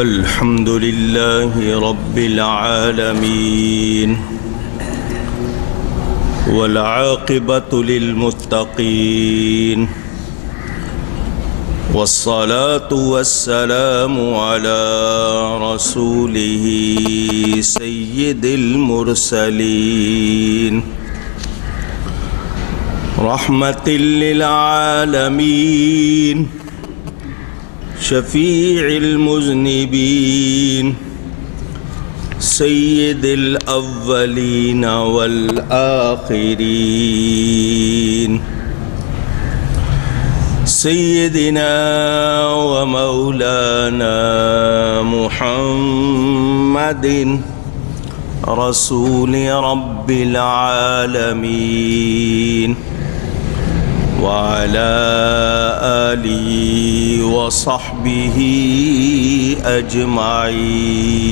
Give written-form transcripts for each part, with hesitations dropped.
الحمد لله رب العالمين والعاقبة للمتقين والصلاة والسلام على رسوله سيد المرسلين رحمة للعالمين شفيع المذنبين سيد الأولين والآخرين سيدنا ومولانا محمد رسول رب العالمين وعلى آله وصحبه أجمعين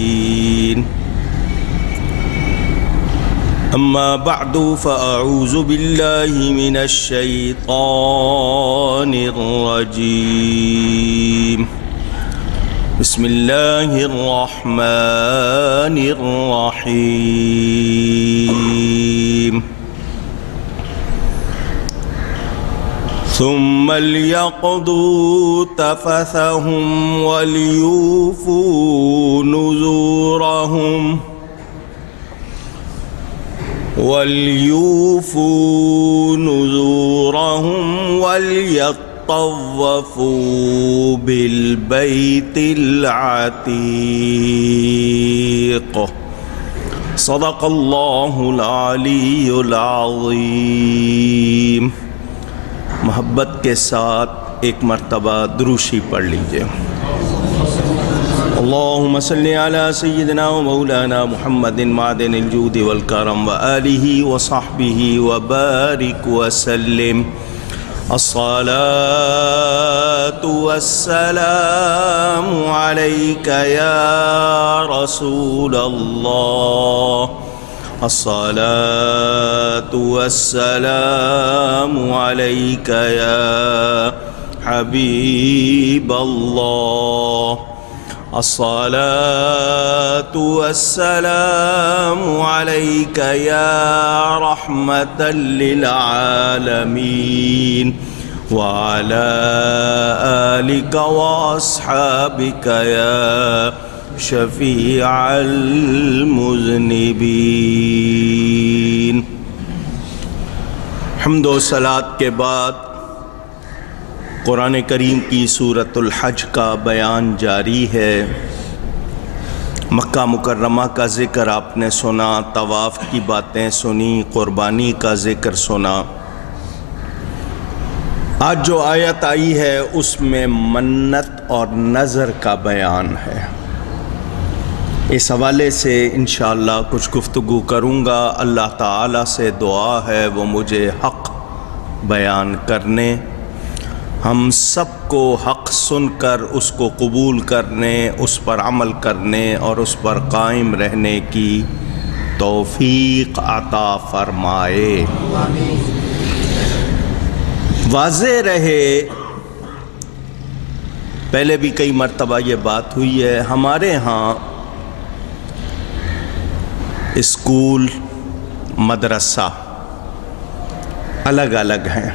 أما بعد فأعوذ بالله من الشيطان الرجيم بسم الله الرحمن الرحيم ثم ليقضوا تفثهم وليوفوا نذورهم وليطوفوا بالبيت العتيق صدق الله العلی العظیم۔ محبت کے ساتھ ایک مرتبہ دروشی پڑھ لیجئے۔ اللہم صلی علی سیدنا و مولانا محمد معدن الجود والکرم وآلہ وصحبہ وبارک وسلم۔ الصلاة والسلام علیک یا رسول اللہ، الصلاة والسلام عليك يا حبيب الله، الصلاة والسلام عليك يا رحمة للعالمين وعلى آلك وأصحابك يا شفیع المذنبین۔ حمد و صلاۃ کے بعد قرآن کریم کی سورۃ الحج کا بیان جاری ہے۔ مکہ مکرمہ کا ذکر آپ نے سنا، طواف کی باتیں سنی، قربانی کا ذکر سنا۔ آج جو آیت آئی ہے اس میں منت اور نذر کا بیان ہے۔ اس حوالے سے انشاءاللہ کچھ گفتگو کروں گا۔ اللہ تعالیٰ سے دعا ہے وہ مجھے حق بیان کرنے، ہم سب کو حق سن کر اس کو قبول کرنے، اس پر عمل کرنے اور اس پر قائم رہنے کی توفیق عطا فرمائے۔ واضح رہے، پہلے بھی کئی مرتبہ یہ بات ہوئی ہے، ہمارے ہاں اسکول مدرسہ الگ الگ ہیں۔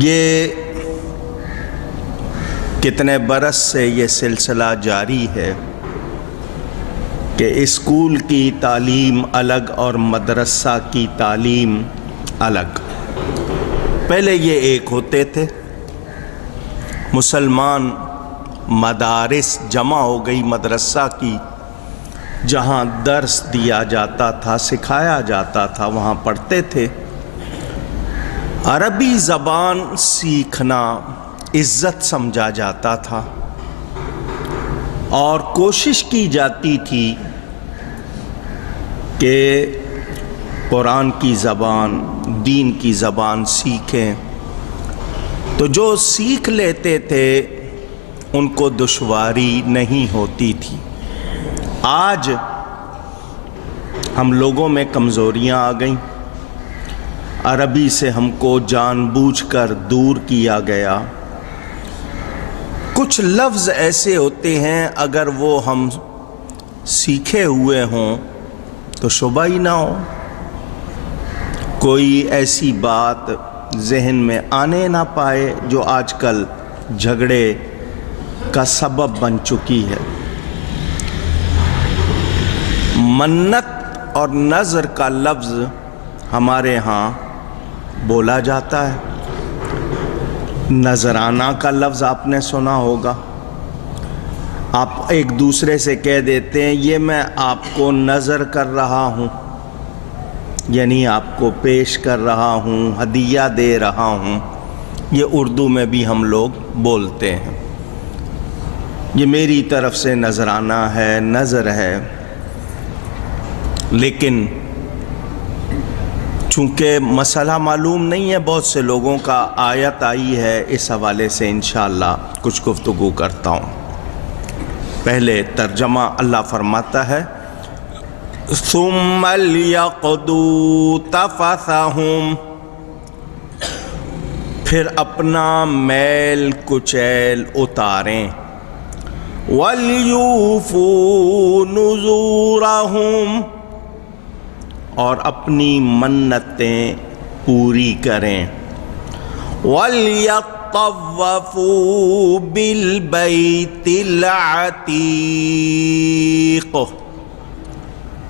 یہ کتنے برس سے یہ سلسلہ جاری ہے کہ اسکول کی تعلیم الگ اور مدرسہ کی تعلیم الگ۔ پہلے یہ ایک ہوتے تھے، مسلمان مدارس جمع ہو گئی مدرسہ کی، جہاں درس دیا جاتا تھا، سکھایا جاتا تھا، وہاں پڑھتے تھے۔ عربی زبان سیکھنا عزت سمجھا جاتا تھا اور کوشش کی جاتی تھی کہ قرآن کی زبان، دین کی زبان سیکھیں۔ تو جو سیکھ لیتے تھے ان کو دشواری نہیں ہوتی تھی۔ آج ہم لوگوں میں کمزوریاں آ گئیں، عربی سے ہم کو جان بوجھ کر دور کیا گیا، کچھ لفظ ایسے ہوتے ہیں اگر وہ ہم سیکھے ہوئے ہوں تو شبہ ہی نہ ہو، کوئی ایسی بات ذہن میں آنے نہ پائے جو آج کل جھگڑے کا سبب بن چکی ہے۔ منت اور نذر کا لفظ ہمارے ہاں بولا جاتا ہے، نذرانہ کا لفظ آپ نے سنا ہوگا۔ آپ ایک دوسرے سے کہہ دیتے ہیں یہ میں آپ کو نذر کر رہا ہوں، یعنی آپ کو پیش کر رہا ہوں، ہدیہ دے رہا ہوں۔ یہ اردو میں بھی ہم لوگ بولتے ہیں، یہ میری طرف سے نذرانہ ہے، نذر ہے۔ لیکن چونکہ مسئلہ معلوم نہیں ہے بہت سے لوگوں کا، آیت آئی ہے، اس حوالے سے انشاءاللہ کچھ گفتگو کرتا ہوں۔ پہلے ترجمہ اللہ فرماتا ہے ثم ليقضوا تفثهم، پھر اپنا میل کچیل اتاریں، وَلْيُوفُوا نُذُورَهُمْ، اور اپنی منتیں پوری کریں، وَلْيَطَّوَّفُوا بِالْبَيْتِ الْعَتِيقِ،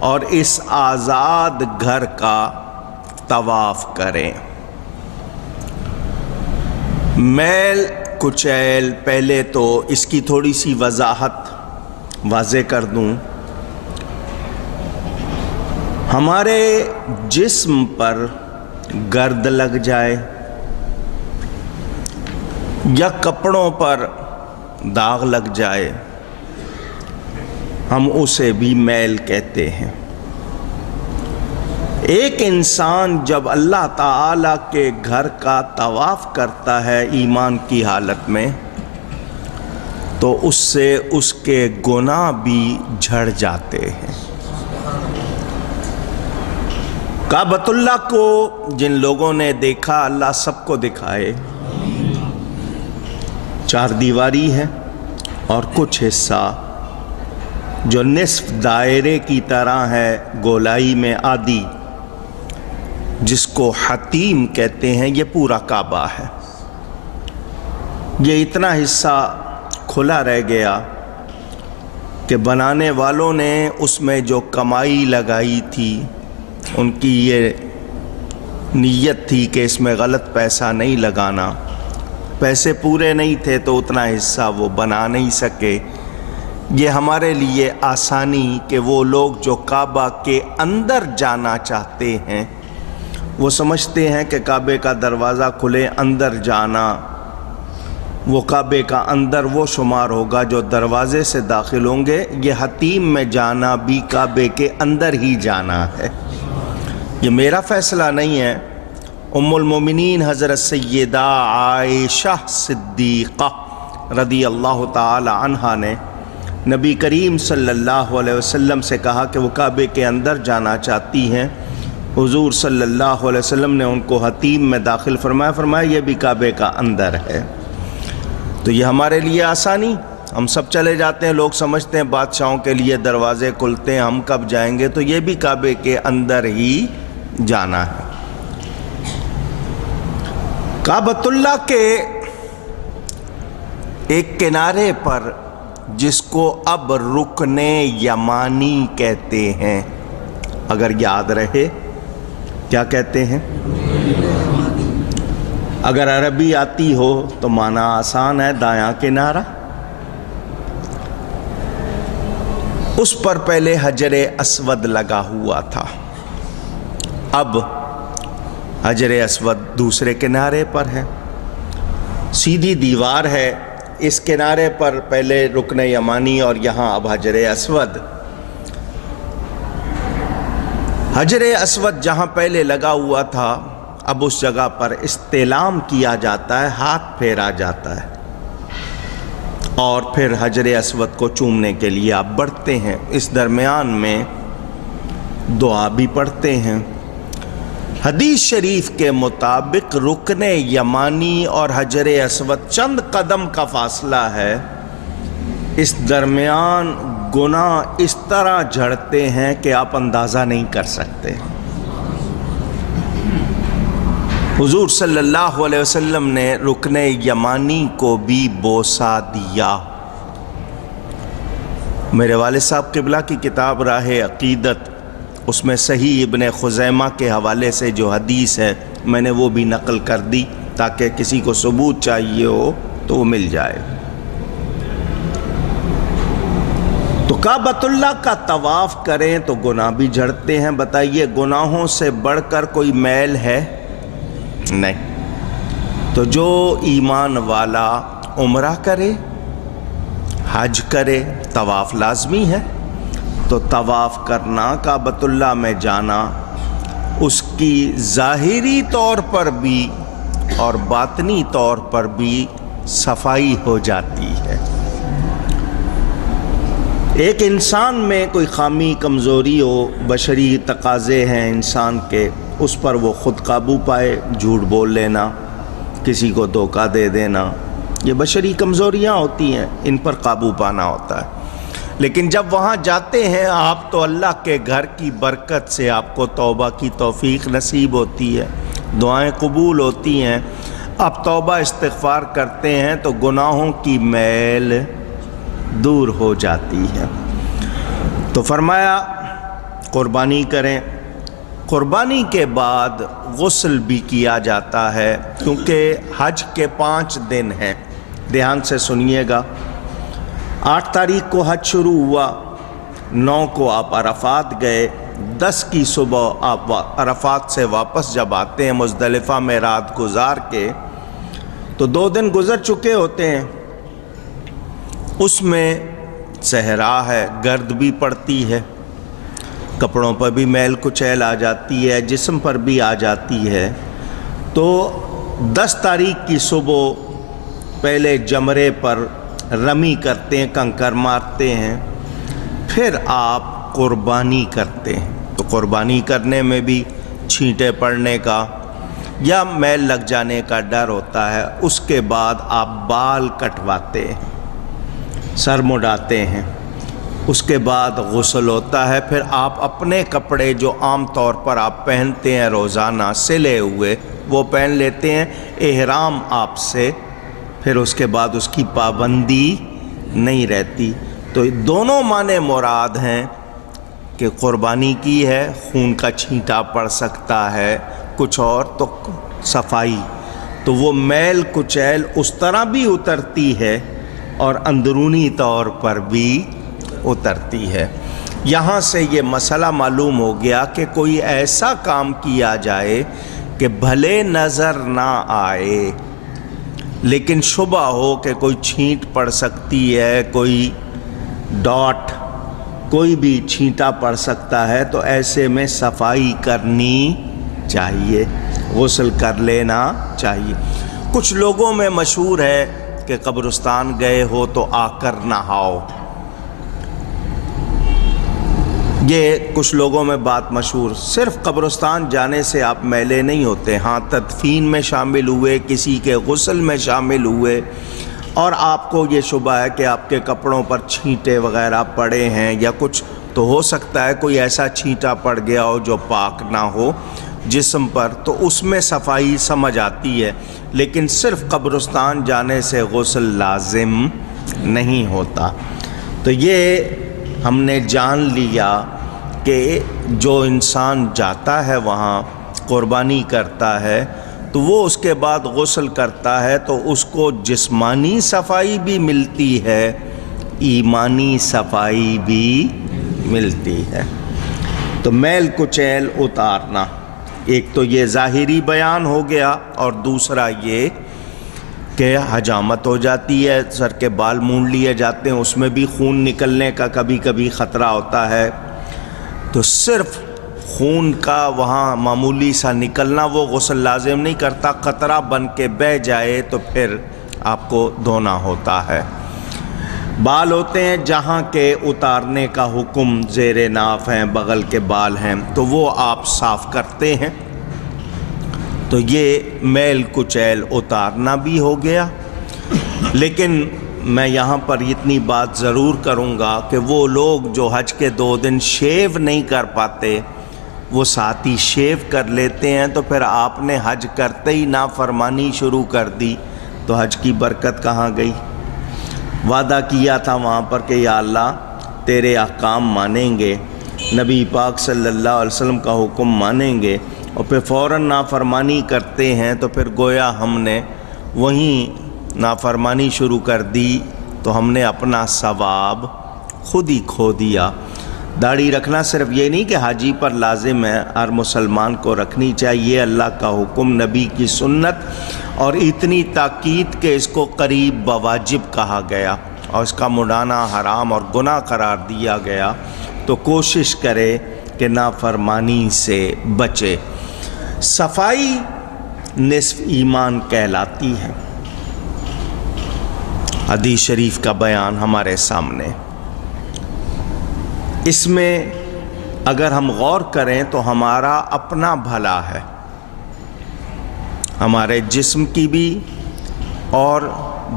اور اس آزاد گھر کا طواف کریں۔ میل کچیل، پہلے تو اس کی تھوڑی سی وضاحت واضح کر دوں۔ ہمارے جسم پر گرد لگ جائے یا کپڑوں پر داغ لگ جائے، ہم اسے بھی میل کہتے ہیں۔ ایک انسان جب اللہ تعالیٰ کے گھر کا طواف کرتا ہے ایمان کی حالت میں، تو اس سے اس کے گناہ بھی جھڑ جاتے ہیں۔ کعبۃ اللہ کو جن لوگوں نے دیکھا، اللہ سب کو دکھائے، چار دیواری ہے اور کچھ حصہ جو نصف دائرے کی طرح ہے، گولائی میں آدھی، جس کو حتیم کہتے ہیں، یہ پورا کعبہ ہے۔ یہ اتنا حصہ کھلا رہ گیا کہ بنانے والوں نے اس میں جو کمائی لگائی تھی، ان کی یہ نیت تھی کہ اس میں غلط پیسہ نہیں لگانا، پیسے پورے نہیں تھے تو اتنا حصہ وہ بنا نہیں سکے۔ یہ ہمارے لیے آسانی کہ وہ لوگ جو کعبہ کے اندر جانا چاہتے ہیں، وہ سمجھتے ہیں کہ کعبے کا دروازہ کھلے اندر جانا، وہ کعبے کا اندر وہ شمار ہوگا جو دروازے سے داخل ہوں گے۔ یہ حتیم میں جانا بھی کعبے کے اندر ہی جانا ہے۔ یہ میرا فیصلہ نہیں ہے، ام المومنین حضرت سیدہ عائشہ صدیقہ رضی اللہ تعالی عنہا نے نبی کریم صلی اللہ علیہ وسلم سے کہا کہ وہ کعبے کے اندر جانا چاہتی ہیں۔ حضور صلی اللہ علیہ وسلم نے ان کو حتیم میں داخل فرمایا یہ بھی کعبے کا اندر ہے۔ تو یہ ہمارے لیے آسانی، ہم سب چلے جاتے ہیں، لوگ سمجھتے ہیں بادشاہوں کے لیے دروازے کھلتے ہیں، ہم کب جائیں گے؟ تو یہ بھی کعبے کے اندر ہی جانا ہے۔ کعبۃ اللہ کے ایک کنارے پر، جس کو اب رکن یمانی کہتے ہیں، اگر یاد رہے کیا کہتے ہیں؟ اگر عربی آتی ہو تو معنی آسان ہے، دایاں کنارہ۔ اس پر پہلے حجر اسود لگا ہوا تھا، اب حجر اسود دوسرے کنارے پر ہے، سیدھی دیوار ہے، اس کنارے پر پہلے رکن یمانی اور یہاں اب حجر اسود۔ حجر اسود جہاں پہلے لگا ہوا تھا، اب اس جگہ پر استعلام کیا جاتا ہے، ہاتھ پھیرا جاتا ہے، اور پھر حجر اسود کو چومنے کے لیے آپ بڑھتے ہیں۔ اس درمیان میں دعا بھی پڑھتے ہیں، حدیث شریف کے مطابق رکن یمانی اور حجر اسود چند قدم کا فاصلہ ہے، اس درمیان گناہ اس طرح جھڑتے ہیں کہ آپ اندازہ نہیں کر سکتے۔ حضور صلی اللہ علیہ وسلم نے رکن یمانی کو بھی بوسہ دیا۔ میرے والد صاحب قبلہ کی کتاب راہ عقیدت، اس میں صحیح ابن خزیمہ کے حوالے سے جو حدیث ہے میں نے وہ بھی نقل کر دی تاکہ کسی کو ثبوت چاہیے ہو تو وہ مل جائے۔ تو کعبۃ اللہ کا طواف کریں تو گناہ بھی جھڑتے ہیں۔ بتائیے گناہوں سے بڑھ کر کوئی میل ہے؟ نہیں۔ تو جو ایمان والا عمرہ کرے، حج کرے، طواف لازمی ہے، تو طواف کرنا، کعبۃ اللہ میں جانا، اس کی ظاہری طور پر بھی اور باطنی طور پر بھی صفائی ہو جاتی ہے۔ ایک انسان میں کوئی خامی، کمزوری ہو، بشری تقاضے ہیں انسان کے، اس پر وہ خود قابو پائے، جھوٹ بول لینا، کسی کو دھوکہ دے دینا، یہ بشری کمزوریاں ہوتی ہیں، ان پر قابو پانا ہوتا ہے۔ لیکن جب وہاں جاتے ہیں آپ تو اللہ کے گھر کی برکت سے آپ کو توبہ کی توفیق نصیب ہوتی ہے، دعائیں قبول ہوتی ہیں، آپ توبہ استغفار کرتے ہیں تو گناہوں کی میل دور ہو جاتی ہے۔ تو فرمایا قربانی کریں۔ قربانی کے بعد غسل بھی کیا جاتا ہے، کیونکہ حج کے 5 دن ہیں، دھیان سے سنیے گا۔ 8 تاریخ کو حج شروع ہوا، 9 کو آپ عرفات گئے، 10 کی صبح آپ عرفات سے واپس جب آتے ہیں مزدلفہ میں رات گزار کے، تو 2 دن گزر چکے ہوتے ہیں۔ اس میں صحرا ہے، گرد بھی پڑتی ہے، کپڑوں پر بھی میل کچیل آ جاتی ہے، جسم پر بھی آ جاتی ہے۔ تو 10 تاریخ کی صبح پہلے جمرے پر رمی کرتے ہیں، کنکر مارتے ہیں، پھر آپ قربانی کرتے ہیں۔ تو قربانی کرنے میں بھی چھینٹے پڑنے کا یا میل لگ جانے کا ڈر ہوتا ہے۔ اس کے بعد آپ بال کٹواتے ہیں، سر مڈاتے ہیں، اس کے بعد غسل ہوتا ہے۔ پھر آپ اپنے کپڑے جو عام طور پر آپ پہنتے ہیں روزانہ سلے ہوئے وہ پہن لیتے ہیں، احرام آپ سے، پھر اس کے بعد اس کی پابندی نہیں رہتی۔ تو دونوں معنی مراد ہیں کہ قربانی کی ہے، خون کا چھینٹا پڑ سکتا ہے، کچھ اور تو صفائی، تو وہ میل کچیل اس طرح بھی اترتی ہے اور اندرونی طور پر بھی اترتی ہے۔ یہاں سے یہ مسئلہ معلوم ہو گیا کہ کوئی ایسا کام کیا جائے کہ بھلے نظر نہ آئے لیکن شبہ ہو کہ کوئی چھینٹ پڑ سکتی ہے، کوئی ڈاٹ، کوئی بھی چھینٹا پڑ سکتا ہے، تو ایسے میں صفائی کرنی چاہیے، غسل کر لینا چاہیے۔ کچھ لوگوں میں مشہور ہے کہ قبرستان گئے ہو تو آ کر نہاؤ، یہ کچھ لوگوں میں بات مشہور۔ صرف قبرستان جانے سے آپ میلے نہیں ہوتے، ہاں تدفین میں شامل ہوئے، کسی کے غسل میں شامل ہوئے، اور آپ کو یہ شبہ ہے کہ آپ کے کپڑوں پر چھینٹے وغیرہ پڑے ہیں یا کچھ، تو ہو سکتا ہے کوئی ایسا چھینٹا پڑ گیا ہو جو پاک نہ ہو جسم پر، تو اس میں صفائی سمجھ آتی ہے، لیکن صرف قبرستان جانے سے غسل لازم نہیں ہوتا۔ تو یہ ہم نے جان لیا کہ جو انسان جاتا ہے وہاں قربانی کرتا ہے تو وہ اس کے بعد غسل کرتا ہے تو اس کو جسمانی صفائی بھی ملتی ہے، ایمانی صفائی بھی ملتی ہے۔ تو میل کچیل اتارنا، ایک تو یہ ظاہری بیان ہو گیا، اور دوسرا یہ کہ حجامت ہو جاتی ہے، سر کے بال مونڈ لیے جاتے ہیں، اس میں بھی خون نکلنے کا کبھی کبھی خطرہ ہوتا ہے، تو صرف خون کا وہاں معمولی سا نکلنا وہ غسل لازم نہیں کرتا، قطرہ بن کے بہہ جائے تو پھر آپ کو دھونا ہوتا ہے۔ بال ہوتے ہیں جہاں کے اتارنے کا حکم زیر ناف ہیں، بغل کے بال ہیں، تو وہ آپ صاف کرتے ہیں، تو یہ میل کچیل اتارنا بھی ہو گیا۔ لیکن میں یہاں پر اتنی بات ضرور کروں گا کہ وہ لوگ جو حج کے 2 دن شیو نہیں کر پاتے، وہ ساتھ ہی شیو کر لیتے ہیں، تو پھر آپ نے حج کرتے ہی نافرمانی شروع کر دی، تو حج کی برکت کہاں گئی؟ وعدہ کیا تھا وہاں پر کہ یا اللہ تیرے احکام مانیں گے، نبی پاک صلی اللہ علیہ وسلم کا حکم مانیں گے، اور پھر فوراً نافرمانی کرتے ہیں، تو پھر گویا ہم نے وہیں نافرمانی شروع کر دی، تو ہم نے اپنا ثواب خود ہی کھو دیا۔ داڑھی رکھنا صرف یہ نہیں کہ حاجی پر لازم ہے، ہر مسلمان کو رکھنی چاہیے، اللہ کا حکم، نبی کی سنت، اور اتنی تاکید کہ اس کو قریب بواجب کہا گیا اور اس کا مڈانا حرام اور گناہ قرار دیا گیا، تو کوشش کرے کہ نافرمانی سے بچے۔ صفائی نصف ایمان کہلاتی ہے، حدیث شریف کا بیان ہمارے سامنے۔ اس میں اگر ہم غور کریں تو ہمارا اپنا بھلا ہے، ہمارے جسم کی بھی اور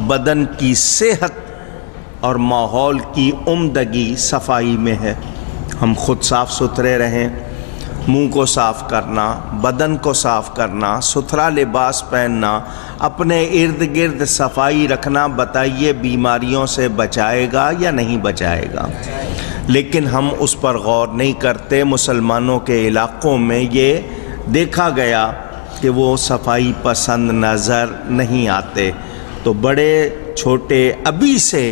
بدن کی صحت اور ماحول کی عمدگی صفائی میں ہے۔ ہم خود صاف ستھرے رہیں، منہ کو صاف کرنا، بدن کو صاف کرنا، ستھرا لباس پہننا، اپنے ارد گرد صفائی رکھنا، بتائیے بیماریوں سے بچائے گا یا نہیں بچائے گا؟ لیکن ہم اس پر غور نہیں کرتے۔ مسلمانوں کے علاقوں میں یہ دیکھا گیا کہ وہ صفائی پسند نظر نہیں آتے، تو بڑے چھوٹے ابھی سے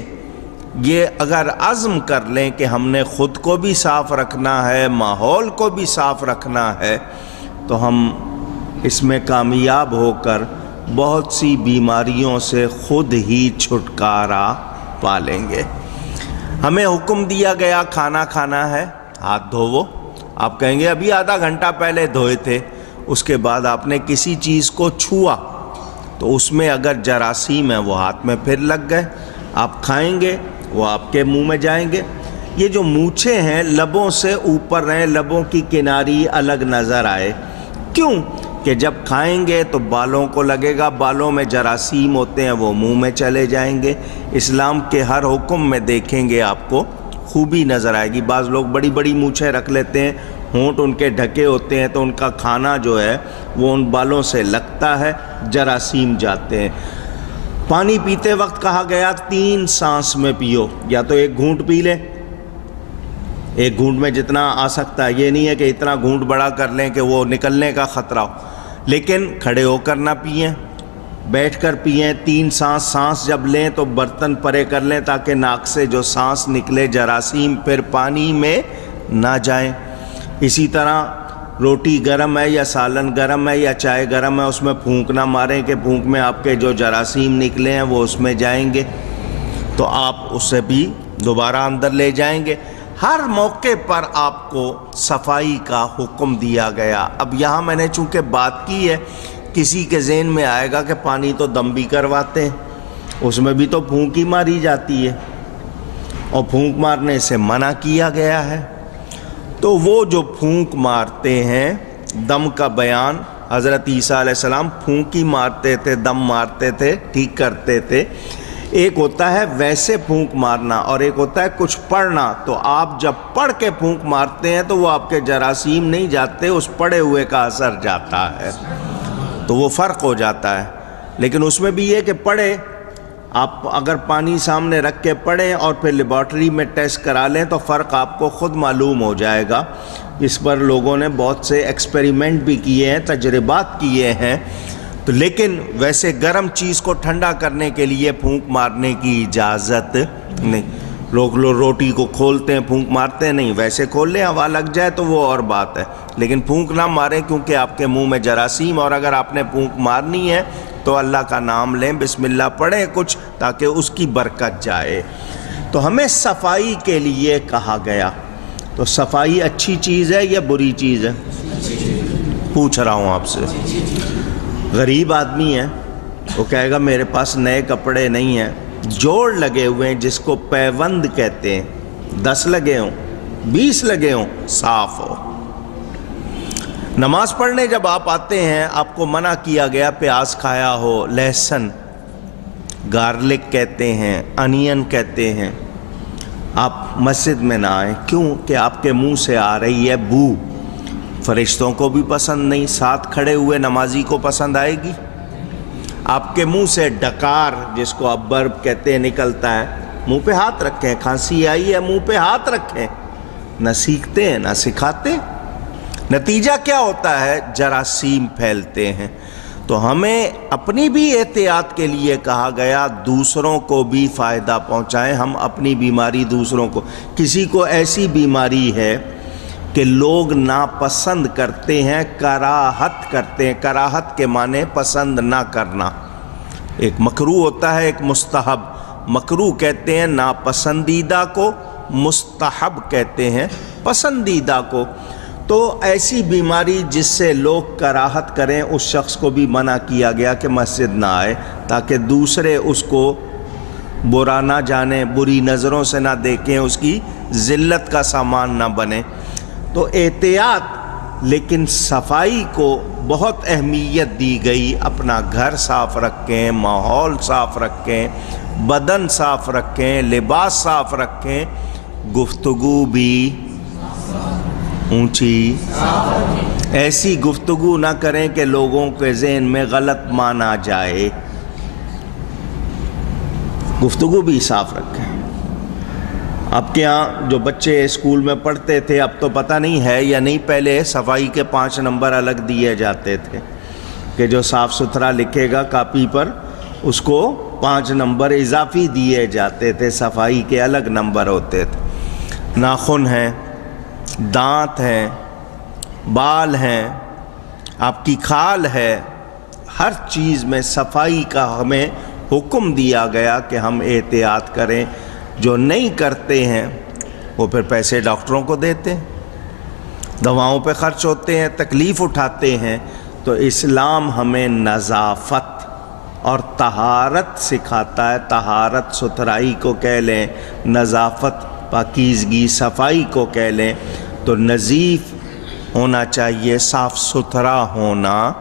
یہ اگر عزم کر لیں کہ ہم نے خود کو بھی صاف رکھنا ہے، ماحول کو بھی صاف رکھنا ہے، تو ہم اس میں کامیاب ہو کر بہت سی بیماریوں سے خود ہی چھٹکارا پا لیں گے۔ ہمیں حکم دیا گیا کھانا کھانا ہے، ہاتھ دھوو۔ آپ کہیں گے ابھی آدھا گھنٹہ پہلے دھوئے تھے، اس کے بعد آپ نے کسی چیز کو چھوا تو اس میں اگر جراثیم ہے وہ ہاتھ میں پھر لگ گئے، آپ کھائیں گے وہ آپ کے منہ میں جائیں گے۔ یہ جو مونچھیں ہیں لبوں سے اوپر رہیں، لبوں کی کناری الگ نظر آئے، کیوں کہ جب کھائیں گے تو بالوں کو لگے گا، بالوں میں جراثیم ہوتے ہیں وہ منہ میں چلے جائیں گے۔ اسلام کے ہر حکم میں دیکھیں گے آپ کو خوبی نظر آئے گی۔ بعض لوگ بڑی بڑی مونچھیں رکھ لیتے ہیں، ہونٹ ان کے ڈھکے ہوتے ہیں، تو ان کا کھانا جو ہے وہ ان بالوں سے لگتا ہے، جراثیم جاتے ہیں۔ پانی پیتے وقت کہا گیا 3 سانس میں پیو، یا تو ایک گھونٹ پی لیں، ایک گھونٹ میں جتنا آ سکتا ہے، یہ نہیں ہے کہ اتنا گھونٹ بڑا کر لیں کہ وہ نکلنے کا خطرہ ہو، لیکن کھڑے ہو کر نہ پئیں، بیٹھ کر پئیں۔ 3 سانس جب لیں تو برتن پرے کر لیں تاکہ ناک سے جو سانس نکلے جراثیم پھر پانی میں نہ جائیں۔ اسی طرح روٹی گرم ہے یا سالن گرم ہے یا چائے گرم ہے، اس میں پھونک نہ ماریں کہ پھونک میں آپ کے جو جراثیم نکلے ہیں وہ اس میں جائیں گے، تو آپ اسے بھی دوبارہ اندر لے جائیں گے۔ ہر موقع پر آپ کو صفائی کا حکم دیا گیا۔ اب یہاں میں نے چونکہ بات کی ہے، کسی کے ذہن میں آئے گا کہ پانی تو دم بھی کرواتے ہیں، اس میں بھی تو پھونک ہی ماری جاتی ہے، اور پھونک مارنے سے منع کیا گیا ہے۔ تو وہ جو پھونک مارتے ہیں، دم کا بیان حضرت عیسیٰ علیہ السلام پھونک ہی مارتے تھے، دم مارتے تھے، ٹھیک کرتے تھے۔ ایک ہوتا ہے ویسے پھونک مارنا اور ایک ہوتا ہے کچھ پڑھنا، تو آپ جب پڑھ کے پھونک مارتے ہیں تو وہ آپ کے جراثیم نہیں جاتے، اس پڑھے ہوئے کا اثر جاتا ہے، تو وہ فرق ہو جاتا ہے۔ لیکن اس میں بھی یہ کہ پڑھے، آپ اگر پانی سامنے رکھ کے پڑھیں اور پھر لیبارٹری میں ٹیسٹ کرا لیں تو فرق آپ کو خود معلوم ہو جائے گا۔ اس پر لوگوں نے بہت سے ایکسپیریمنٹ بھی کیے ہیں، تجربات کیے ہیں، تو لیکن ویسے گرم چیز کو ٹھنڈا کرنے کے لیے پھونک مارنے کی اجازت نہیں۔ لوگ روٹی کو کھولتے ہیں پھونک مارتے ہیں، نہیں، ویسے کھول لیں ہوا لگ جائے تو وہ اور بات ہے، لیکن پھونک نہ ماریں کیونکہ آپ کے منہ میں جراثیم، اور اگر آپ نے پھونک مارنی ہے تو اللہ کا نام لیں، بسم اللہ پڑھیں کچھ، تاکہ اس کی برکت جائے۔ تو ہمیں صفائی کے لیے کہا گیا، تو صفائی اچھی چیز ہے یا بری چیز ہے؟ پوچھ رہا ہوں آپ سے۔ غریب آدمی ہے، وہ کہے گا میرے پاس نئے کپڑے نہیں ہیں، جوڑ لگے ہوئے ہیں جس کو پیوند کہتے ہیں، 10 لگے ہوں 20 لگے ہوں، صاف ہو۔ نماز پڑھنے جب آپ آتے ہیں آپ کو منع کیا گیا پیاز کھایا ہو، لہسن، گارلک کہتے ہیں، انین کہتے ہیں، آپ مسجد میں نہ آئیں۔ کیوں؟ کہ آپ کے منہ سے آ رہی ہے بو، فرشتوں کو بھی پسند نہیں، ساتھ کھڑے ہوئے نمازی کو پسند آئے گی؟ آپ کے منہ سے ڈکار، جس کو آپ برب کہتے ہیں، نکلتا ہے، منہ پہ ہاتھ رکھیں۔ کھانسی آئی ہے، منہ پہ ہاتھ رکھیں۔ نہ سیکھتے ہیں نہ سکھاتے، نتیجہ کیا ہوتا ہے؟ جراثیم پھیلتے ہیں۔ تو ہمیں اپنی بھی احتیاط کے لیے کہا گیا، دوسروں کو بھی فائدہ پہنچائیں۔ ہم اپنی بیماری دوسروں کو، کسی کو ایسی بیماری ہے کہ لوگ ناپسند کرتے ہیں، کراہت کرتے ہیں۔ کراہت کے معنی پسند نہ کرنا۔ ایک مکروہ ہوتا ہے، ایک مستحب۔ مکروہ کہتے ہیں ناپسندیدہ کو، مستحب کہتے ہیں پسندیدہ کو۔ تو ایسی بیماری جس سے لوگ کراہت کریں، اس شخص کو بھی منع کیا گیا کہ مسجد نہ آئے، تاکہ دوسرے اس کو برا نہ جانیں، بری نظروں سے نہ دیکھیں، اس کی ذلت کا سامان نہ بنے۔ تو احتیاط، لیکن صفائی کو بہت اہمیت دی گئی۔ اپنا گھر صاف رکھیں، ماحول صاف رکھیں، بدن صاف رکھیں، لباس صاف رکھیں، گفتگو بھی اونچی، ایسی گفتگو نہ کریں کہ لوگوں کے ذہن میں غلط مانا جائے۔ گفتگو بھی صاف رکھیں۔ آپ کے ہاں جو بچے اسکول میں پڑھتے تھے، اب تو پتہ نہیں ہے یا نہیں، پہلے صفائی کے 5 نمبر الگ دیے جاتے تھے کہ جو صاف ستھرا لکھے گا کاپی پر، اس کو 5 نمبر اضافی دیے جاتے تھے، صفائی کے الگ نمبر ہوتے تھے۔ ناخن ہیں، دانت ہیں، بال ہیں، آپ کی کھال ہے، ہر چیز میں صفائی کا ہمیں حکم دیا گیا کہ ہم احتیاط کریں۔ جو نہیں کرتے ہیں وہ پھر پیسے ڈاکٹروں کو دیتے ہیں، دواؤں پہ خرچ ہوتے ہیں، تکلیف اٹھاتے ہیں۔ تو اسلام ہمیں نظافت اور طہارت سکھاتا ہے۔ طہارت ستھرائی کو کہہ لیں، نظافت پاکیزگی صفائی کو کہہ لیں۔ تو نظیف ہونا چاہیے، صاف ستھرا ہونا